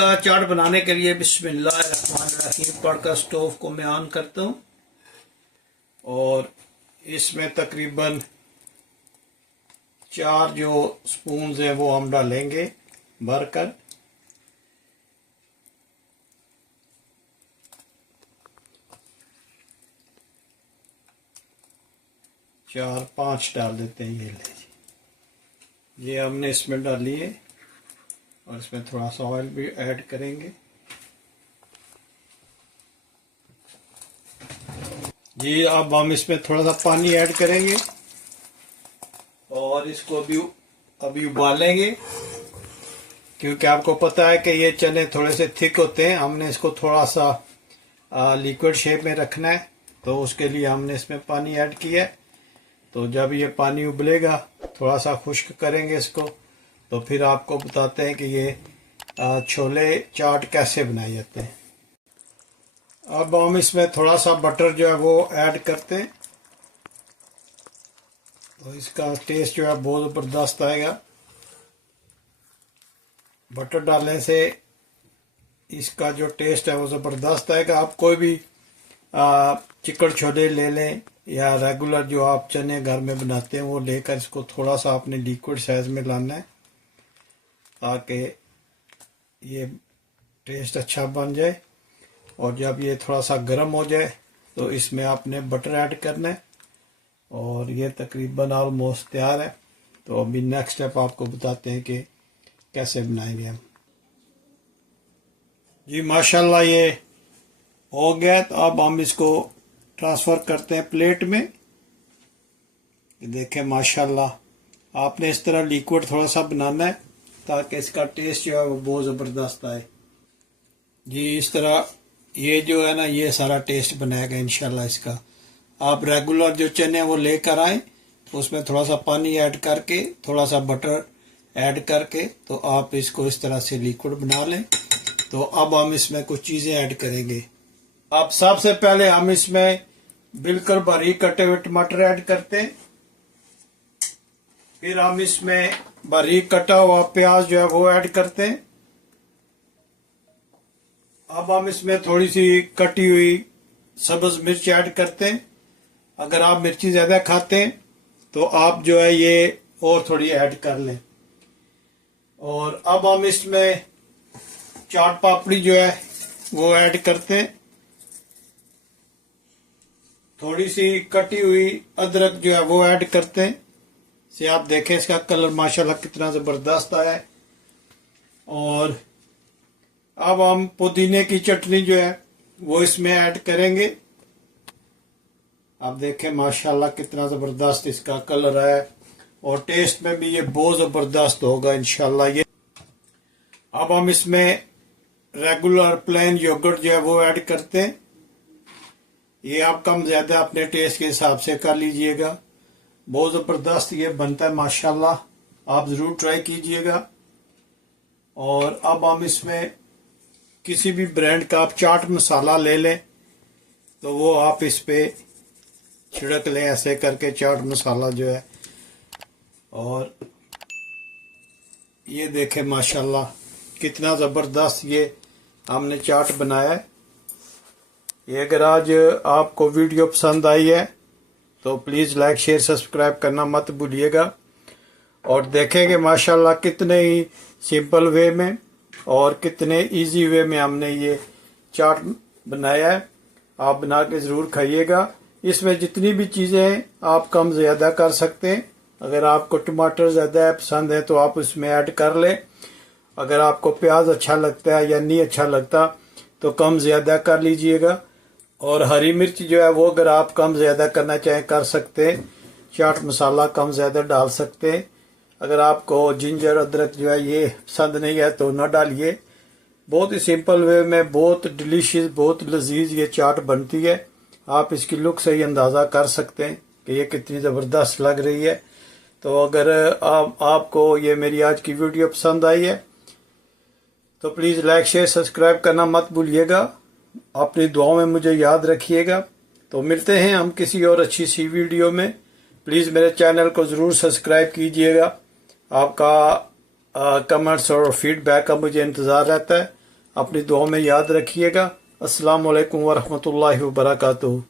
का चाट बनाने के लिए बिस्मिल्लाहिर्रहमानिर्रहीम पढ़कर स्टोव को मैं ऑन करता हूँ और इसमें तकरीबन 4 जो स्पून हैं वो हम डालेंगे भरकर। चार 5 डाल देते हैं। ये लीजिए, ये हमने इसमें डाली है और इसमें थोड़ा सा ऑयल भी ऐड करेंगे। जी अब हम इसमें थोड़ा सा पानी ऐड करेंगे और इसको अभी उबालेंगे, क्योंकि आपको पता है कि ये चने थोड़े से थिक होते हैं। हमने इसको थोड़ा सा लिक्विड शेप में रखना है, तो उसके लिए हमने इसमें पानी ऐड किया है। तो जब ये पानी उबलेगा, थोड़ा सा खुश्क करेंगे इसको, तो फिर आपको बताते हैं कि ये छोले चाट कैसे बनाए जाते हैं। अब हम इसमें थोड़ा सा बटर जो है वो ऐड करते हैं, तो इसका टेस्ट जो है बहुत ज़बरदस्त आएगा। बटर डालने से इसका जो टेस्ट है वो ज़बरदस्त आएगा। आप कोई भी चिकन छोले ले लें या रेगुलर जो आप चने घर में बनाते हैं वो लेकर इसको थोड़ा सा अपने लिक्विड साइज में लाना है, ताकि ये टेस्ट अच्छा बन जाए। और जब ये थोड़ा सा गर्म हो जाए तो इसमें आपने बटर ऐड करना है और ये तकरीबन ऑलमोस्ट तैयार है। तो अभी नेक्स्ट स्टेप आपको बताते हैं कि कैसे बनाएंगे हम। जी माशाल्लाह ये हो गया। तो अब हम इसको ट्रांसफ़र करते हैं प्लेट में। देखें माशाल्लाह आपने इस तरह लिक्विड थोड़ा सा बनाना है ताकि इसका टेस्ट जो है वो बहुत ज़बरदस्त आए। जी इस तरह ये जो है ना, ये सारा टेस्ट बनाएगा इंशाल्लाह इसका। आप रेगुलर जो चने वो लेकर आए, उसमें थोड़ा सा पानी ऐड करके, थोड़ा सा बटर ऐड करके, तो आप इसको इस तरह से लिक्विड बना लें। तो अब हम इसमें कुछ चीज़ें ऐड करेंगे। अब सबसे पहले हम इसमें बिल्कुल बारीक कटे हुए टमाटर ऐड करते हैं। फिर हम इसमें बारीक कटा हुआ प्याज जो है वो ऐड करते हैं। अब हम इसमें थोड़ी सी कटी हुई सब्ज मिर्च ऐड करते हैं। अगर आप मिर्ची ज़्यादा खाते हैं तो आप जो है ये और थोड़ी ऐड कर लें। और अब हम इसमें चाट पापड़ी जो है वो ऐड करते हैं। थोड़ी सी कटी हुई अदरक जो है वो ऐड करते हैं। से आप देखें इसका कलर माशाल्लाह कितना ज़बरदस्त आया है। और अब हम पुदीने की चटनी जो है वो इसमें ऐड करेंगे। आप देखें माशाल्लाह कितना ज़बरदस्त इसका कलर है और टेस्ट में भी ये बहुत ज़बरदस्त होगा इंशाल्लाह। ये अब हम इसमें रेगुलर प्लेन योगर्ट जो है वो ऐड करते हैं। ये आप कम ज़्यादा अपने टेस्ट के हिसाब से कर लीजिएगा। बहुत ज़बरदस्त ये बनता है माशाल्लाह, आप ज़रूर ट्राई कीजिएगा। और अब हम इसमें किसी भी ब्रांड का आप चाट मसाला ले लें, तो वो आप इस पे छिड़क लें ऐसे करके, चाट मसाला जो है। और ये देखें माशाल्लाह कितना ज़बरदस्त ये हमने चाट बनाया है। ये अगर आज आपको वीडियो पसंद आई है तो प्लीज़ लाइक शेयर सब्सक्राइब करना मत भूलिएगा। और देखेंगे माशाल्लाह कितने ही सिंपल वे में और कितने इजी वे में हमने ये चाट बनाया है। आप बना के ज़रूर खाइएगा। इसमें जितनी भी चीज़ें हैं आप कम ज़्यादा कर सकते हैं। अगर आपको टमाटर ज़्यादा पसंद है तो आप उसमें ऐड कर लें। अगर आपको प्याज अच्छा लगता है या नहीं अच्छा लगता तो कम ज़्यादा कर लीजिएगा। और हरी मिर्च जो है वो अगर आप कम ज़्यादा करना चाहें कर सकते हैं। चाट मसाला कम ज़्यादा डाल सकते हैं। अगर आपको जिंजर अदरक जो है ये पसंद नहीं है तो ना डालिए। बहुत ही सिंपल वे में बहुत डिलीशियस, बहुत लजीज ये चाट बनती है। आप इसकी लुक से ही अंदाज़ा कर सकते हैं कि ये कितनी ज़बरदस्त लग रही है। तो अगर आपको ये मेरी आज की वीडियो पसंद आई है तो प्लीज़ लाइक शेयर सब्सक्राइब करना मत भूलिएगा। अपनी दुआओं में मुझे याद रखिएगा। तो मिलते हैं हम किसी और अच्छी सी वीडियो में। प्लीज़ मेरे चैनल को ज़रूर सब्सक्राइब कीजिएगा। आपका कमेंट्स और फीडबैक का मुझे इंतज़ार रहता है। अपनी दुआ में याद रखिएगा। अस्सलाम वालेकुम वरहमतुल्लाहि वबरकातुहू।